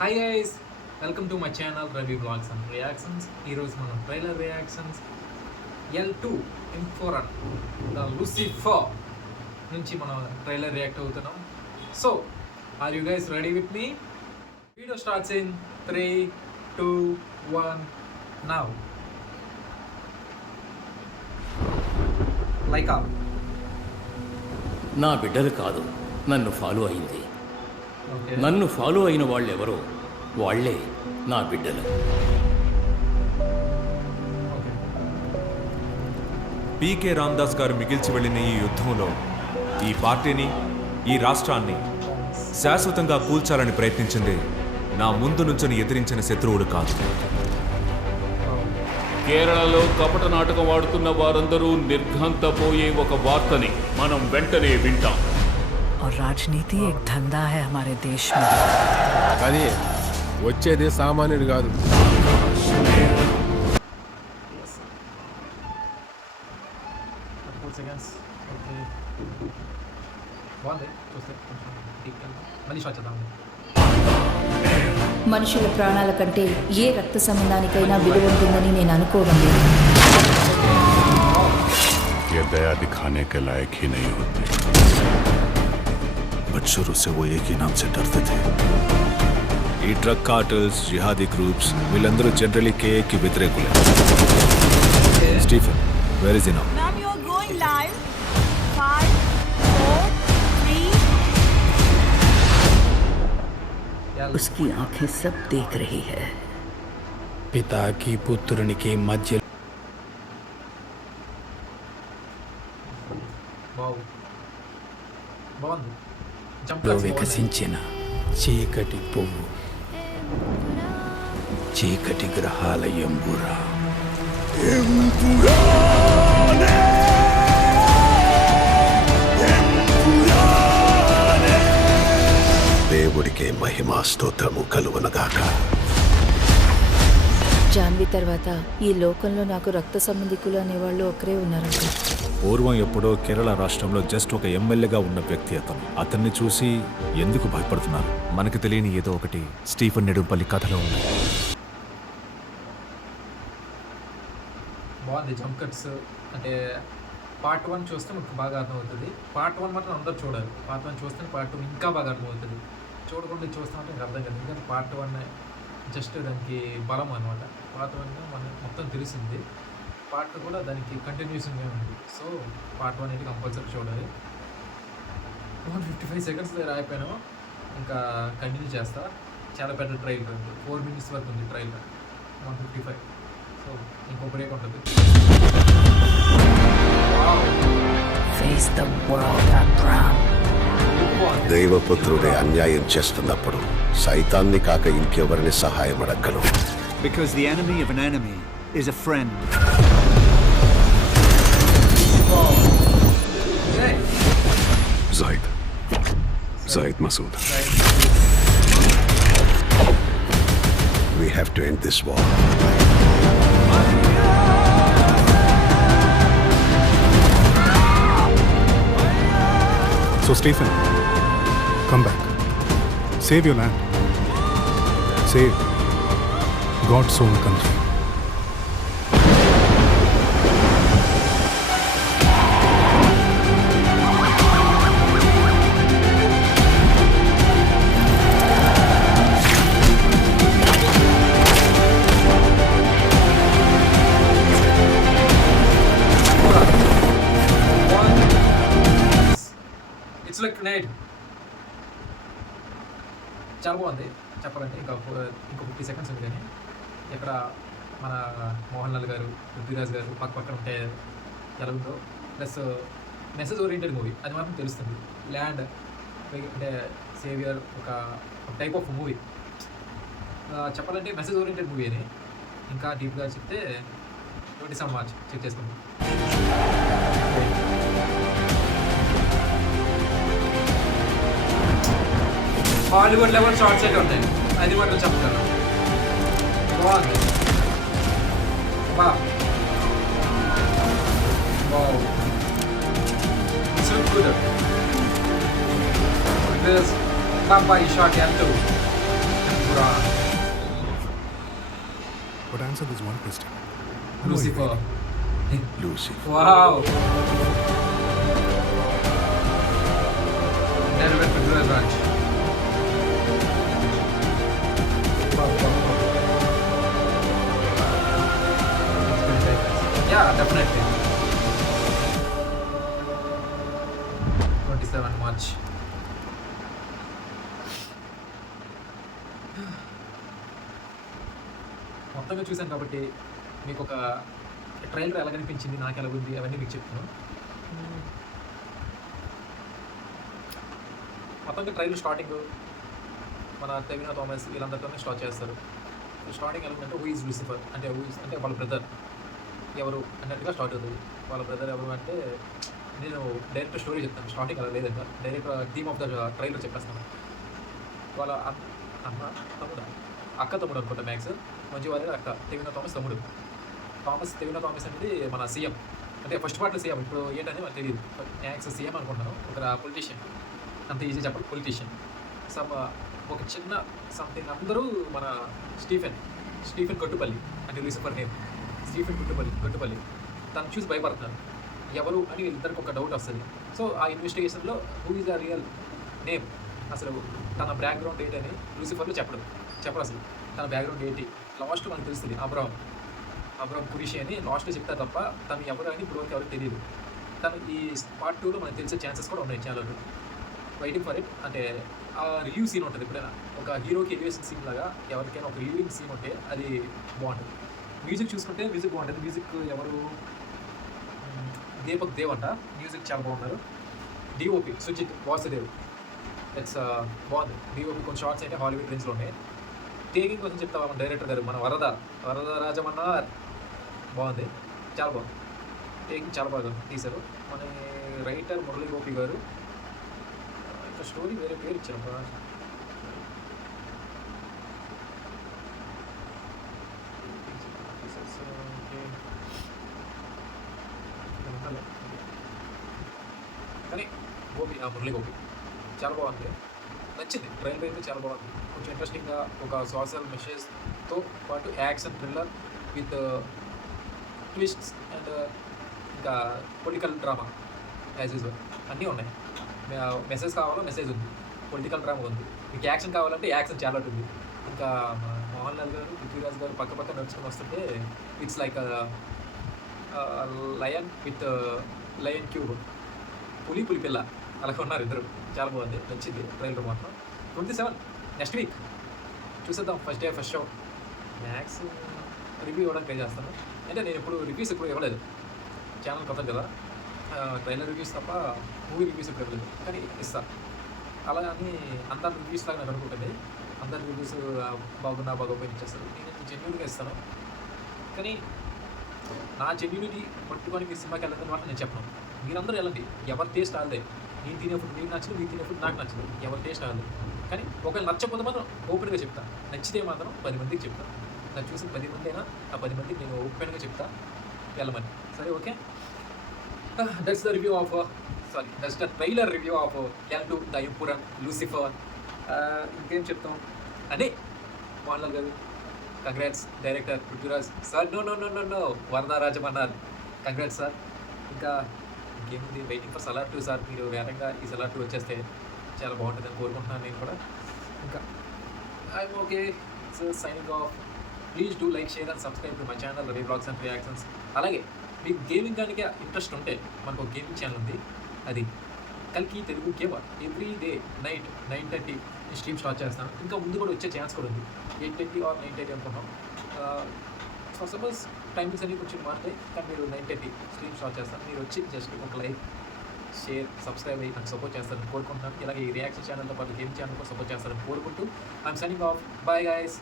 Hi guys, welcome to my channel Ravi blogs and reactions. ఈరోజు మనం trailer reactions L2 Empuraan the Lucifer నుంచి మనం trailer react అవుతున్నాం. So are you guys ready with me? Video starts in 3, 2, 1 now. Like నా బిడ్డలు కాదు, నన్ను follow అయింది. ఓకే, నన్ను ఫాలో అయిన వాళ్ళెవరో వాళ్లే నా బిడ్డలు. ఓకే. పీకే రామదాస్ గారు మిగిల్చి వెళ్ళిన ఈ యుద్ధంలో ఈ పార్టీని, ఈ రాష్ట్రాన్ని శాశ్వతంగా కూల్చాలని ప్రయత్నించింది నా ముందు నుంచని ఎదిరించిన శత్రువుడు కాదు. కేరళలో కపట నాటకం ఆడుతున్న వారందరూ నిర్ఘంతపోయే ఒక వార్తని మనం వెంటనే వింటాం. और राजनीति एक धंधा है हमारे देश में. కానీ వచ్చేది సామాన్యుడు కాదు. సెకండ్స్ ఓకే, బాగుంది. చూస్తే మళ్ళీ షాట్ చేద్దాం. మనుషుల ప్రాణాల కంటే ఏ రక్త సంబంధానికైనా విలువ ఉంటుందని నేను అనుకోవడం లేదు. ये दया दिखाने के लायक ही नहीं होते, बट शुरू से वो एक ही नाम से डरते थे. ఈ డ్రగ్ కార్టల్స్, జిహాదీ గ్రూప్స్ వీళ్ళందరూ జనరలీ కేఏకి వ్యతిరేకులే. Stephen, where is he now? Ma'am, you are going live. 5, 4, 3. उसकी आंखें सब देख रही है. పితాకి పుత్రునికి మధ్య బాగుంది. లో వికసించిన చీకటి పువ్వు, చీకటి గ్రహాల ఎంబురా. దేవుడికే మహిమా స్తోత్రము కలుగునగాక. జాన్వి తర్వాత ఈ లోకంలో నాకు రక్త సంబంధికులు అనేవాళ్ళు ఒకరే ఉన్నారు. పూర్వం ఎప్పుడో కేరళ రాష్ట్రంలో జస్ట్ ఒక ఎమ్మెల్యేగా ఉన్న వ్యక్తి అతన్ని చూసి ఎందుకు భయపడుతున్నారు? మనకు తెలియని ఏదో ఒకటి స్టీఫెన్ నెడుంపల్లి కథలో ఉంది. బాగుంది. జంప్ కట్స్ అంటే పార్ట్ 1 చూస్తే మనకు బాగా అర్థమవుతుంది. పార్ట్ 1 మాత్రం అందరూ చూడాలి. పార్ట్ 1 చూస్తే పార్ట్ 2 ఇంకా బాగా అర్థమవుతుంది. చూడకుండా చూస్తామంటే నాకు అర్థం కాదు. ఎందుకంటే పార్ట్ 1 జస్ట్ దానికి బలం అనమాట. పార్ట్ 1 మనకి మొత్తం తెలిసింది. పార్ట్ 2 కూడా దానికి కంటిన్యూషన్గా ఉంది. సో పార్ట్ 1 అనేది కంపల్సరీ చూడాలి. 155 సెకండ్స్ దగ్గర అయిపోయాను. ఇంకా కంటిన్యూ చేస్తా. చాలా పెద్ద ట్రైల్ ఉంది. 4 minutes వరకు ఉంది ట్రైల్. 155. సో ఇంకో బ్రేక్ ఉంటుంది. Face the world, Abraham. దైవపుత్రుడే అన్యాయం చేస్తున్నప్పుడు సైతాన్ని కాక ఇంకెవరిని సహాయం అడగలవు? Because the enemy of an enemy is a friend. Zaid Masood. We have to end this war. So Stephen, come back. Save your land. Save God's own country. It's like night. చాలా బాగుంది చెప్పాలంటే. ఇంకో 50 seconds ఉంది. కానీ ఇక్కడ మన మోహన్ లాల్ గారు, పృథ్వీరాజ్ గారు పక్కన ఉంటే ఎలా ఉందో. ప్లస్ మెసేజ్ ఓరియంటెడ్ మూవీ అది మాత్రం తెలుస్తుంది. ల్యాండ్ అంటే సేవియర్ ఒక టైప్ ఆఫ్ మూవీ చెప్పాలంటే. మెసేజ్ ఓరియంటెడ్ మూవీ అని ఇంకా డీప్గా చెప్తే 27 మార్చ్ చెక్ చేసుకుంటాం. హాలీవుడ్ లెవెల్ షార్ట్స్ అయితే ఉంటాయి. అది మాత్రం చెప్తాను. బాగుంది. It's look good. This Papa shot L2. But answer this one question. Lucifer. Lucifer. Wow. Never went to do that branch. Yeah, definitely. 27 March. మొత్తంగా చూశాను కాబట్టి మీకు ఒక ట్రైలర్ ఎలా కనిపించింది, నాకు ఎలా ఉంది అవన్నీ మీకు చెప్తున్నాను. మొత్తంగా ట్రైలర్ స్టార్టింగ్ మన టొవినో థామస్ వీళ్ళందరితోనే స్టార్ట్ చేస్తారు. స్టార్టింగ్ ఎలా ఉందంటే హూ ఈజ్ లూసిఫర్ అంటే అంటే వాళ్ళ బ్రదర్ ఎవరు అన్నట్టుగా స్టార్ట్ అవుతుంది. వాళ్ళ బ్రదర్ ఎవరు అంటే నేను డైరెక్ట్ స్టోరీ చెప్తాను. స్టార్టింగ్ అలా లేదంట, direct theme of the trailer చెప్పేస్తాను. వాళ్ళ అక్క తమ్ముడు అనుకుంటా మ్యాక్స్, మంచి వారి అక్క టొవినో థామస్ తమ్ముడు. టొవినో థామస్ అనేది మన సీఎం, అంటే ఫస్ట్ పార్ట్లో సీఎం, ఇప్పుడు ఏంటని మనకు తెలియదు. మ్యాక్స్ సీఎం అనుకుంటాను, ఒక పొలిటీషియన్, అంత ఈజీ చెప్పాలి పొలిటీషియన్. ఒక చిన్న సంథింగ్ అందరూ మన స్టీఫెన్ కొట్టుపల్లి అంటే లూసిఫర్ నేమ్ స్టీఫెన్ కొట్టుపల్లి తను చూసి భయపడుతున్నారు. ఎవరు అని వీళ్ళిద్దరికి ఒక డౌట్ వస్తుంది. సో ఆ ఇన్వెస్టిగేషన్లో who is the real name, అసలు తన బ్యాక్గ్రౌండ్ ఏంటి అని లూసిఫర్లో చెప్పడు అసలు తన బ్యాక్గ్రౌండ్ ఏంటి. లాస్ట్ మనకు తెలుస్తుంది అబ్రామ్ కురిషి అని లాస్ట్లో చెప్తారు తప్ప తను ఎవరు అని ఇప్పుడు ఎవరికి తెలియదు. తను ఈ పార్ట్ 2లో మనకు తెలిసే ఛాన్సెస్ కూడా ఉన్నాయి చాలా. Waiting for it. అంటే ఆ రివ్యూ సీన్ ఉంటుంది ఎప్పుడైనా ఒక హీరోకి ఎలివేషన్ సీన్ లాగా ఎవరికైనా ఒక లీడింగ్ సీన్ ఉంటే అది బాగుంటుంది. మ్యూజిక్ చూసుకుంటే మ్యూజిక్ బాగుంటుంది. మ్యూజిక్ ఎవరు దీపక్ దేవ్ అంట, మ్యూజిక్ చాలా బాగున్నారు. డిఓపి సుజిత్ వాసుదేవ్, ఇట్స్ బాగుంది. డిఓపి కొన్ని షార్ట్స్ అయితే హాలీవుడ్ రేంజ్లో ఉన్నాయి. టేకింగ్ కోసం చెప్తావా మన డైరెక్టర్ గారు, మన వరద రాజమన్నారు, బాగుంది, చాలా బాగుంది. టేకింగ్ చాలా బాగా తీశారు. మన రైటర్ మురళీ గోపి గారు. ఇంకా స్టోరీ వేరే పేరు ఇచ్చారు. కానీ మురళీ గోపి చాలా బాగుంది, నచ్చింది. ట్రైలర్ అయితే చాలా బాగుంది. కొంచెం ఇంట్రెస్టింగ్గా ఒక సోషల్ మెసేజ్తో పాటు action thriller with twists and ఇంకా పొలిటికల్ డ్రామా యాజ్ యూజువల్ అన్నీ ఉన్నాయి. మెసేజ్ కావాలో మెసేజ్ ఉంది, పొలిటికల్ డ్రామా ఉంది, మీకు యాక్షన్ కావాలంటే యాక్షన్ చాలా ఉంటుంది. ఇంకా మోహన్ లాల్ గారు పృథ్వీరాజ్ గారు పక్క నడుచుకొని వస్తుంటే it's like lion with lion cube, పులి పిల్ల అలాగే ఉన్నారు ఇద్దరు. చాలా బాగుంది, నచ్చింది ట్రైలర్ మాత్రం. 27 నెక్స్ట్ వీక్ చూసేద్దాం. First day first show. Max review ఇవ్వడానికి ట్రై చేస్తాను. అంటే నేను ఇప్పుడు రివ్యూస్ ఎప్పుడు ఇవ్వలేదు, ఛానల్ కొత్త కదా. ట్రైలర్ రివ్యూస్ తప్ప మూవీ రివ్యూస్ ఎప్పుడు ఇవ్వలేదు, కానీ ఇస్తాను. అలా అని అందరి రివ్యూస్ లాగా నాకు అనుకుంటుంది. అందరి రివ్యూస్ బాగోపోయి ఇచ్చేస్తారు. నేను జెన్యూన్గా ఇస్తాను, కానీ నా జెన్యూనిటీ పట్టుకొని మీ సినిమాకి వెళ్ళదని మాట నేను చెప్పను. మీరందరూ వెళ్ళండి, ఎవరి టేస్ట్ ఆడదే. నేను తినే ఫుడ్ మీకు నచ్చదు, మీకు తినే ఫుడ్ నాకు నచ్చదు, ఎవరి టేస్ట్ ఆడదు. కానీ ఒకవేళ నచ్చకపోతే మాత్రం ఓపెన్గా చెప్తాను, నచ్చితే మాత్రం 10 మందికి చెప్తాను. నాకు చూసిన 10 మంది అయినా ఆ 10 మందికి నేను ఓపెన్గా చెప్తాను వెళ్ళమని. సరే, okay. That's the review of that's the trailer review of L2 the Empuraan Lucifer. ఇంకేం చెప్తాం అని మోహన్ లాల్ గారు కంగ్రాట్స్. డైరెక్టర్ పృథ్వీరాజ్ సార్ నో వరద రాజమన్నారు, కంగ్రాట్స్ సార్. ఇంకా ఇంకేముంది, వెయిటింగ్ ఫర్ సలార్ 2 సార్. మీరు వేరంగా ఈ సలార్ 2 వచ్చేస్తే చాలా బాగుంటుందని కోరుకుంటున్నాను నేను కూడా. ఇంకా I'm okay. So signing off. Please do like, share and subscribe to my channel Ravi blogs and reactions. అలాగే మీకు గేమింగ్ కనుక ఇంట్రెస్ట్ ఉంటే మనకు ఒక గేమింగ్ ఛానల్ ఉంది, అది కల్కి తెలుగు కేవా. Every day night 9:30 stream start చేస్తాను. ఇంకా ముందు కూడా వచ్చే ఛాన్స్ కూడా ఉంది, 8:30 or 9:30 అనుకున్నాం. ఫర్ సపోజ్ టైమింగ్స్ అన్ని కొంచెం మారుతాయి, కానీ మీరు 9:30 స్ట్రీమ్ స్టార్ట్ చేస్తాను. మీరు వచ్చి జస్ట్ ఒక లైక్, షేర్, సబ్స్క్రైబ్ అయ్యి నాకు సపోర్ట్ చేస్తారని కోరుకుంటున్నాను. ఇలాగే ఈ రియాక్షన్ ఛానల్తో పాటు గేమ్ ఛానల్ కూడా సపోర్ట్ చేస్తారని కోరుకుంటూ I'm signing off. Bye guys.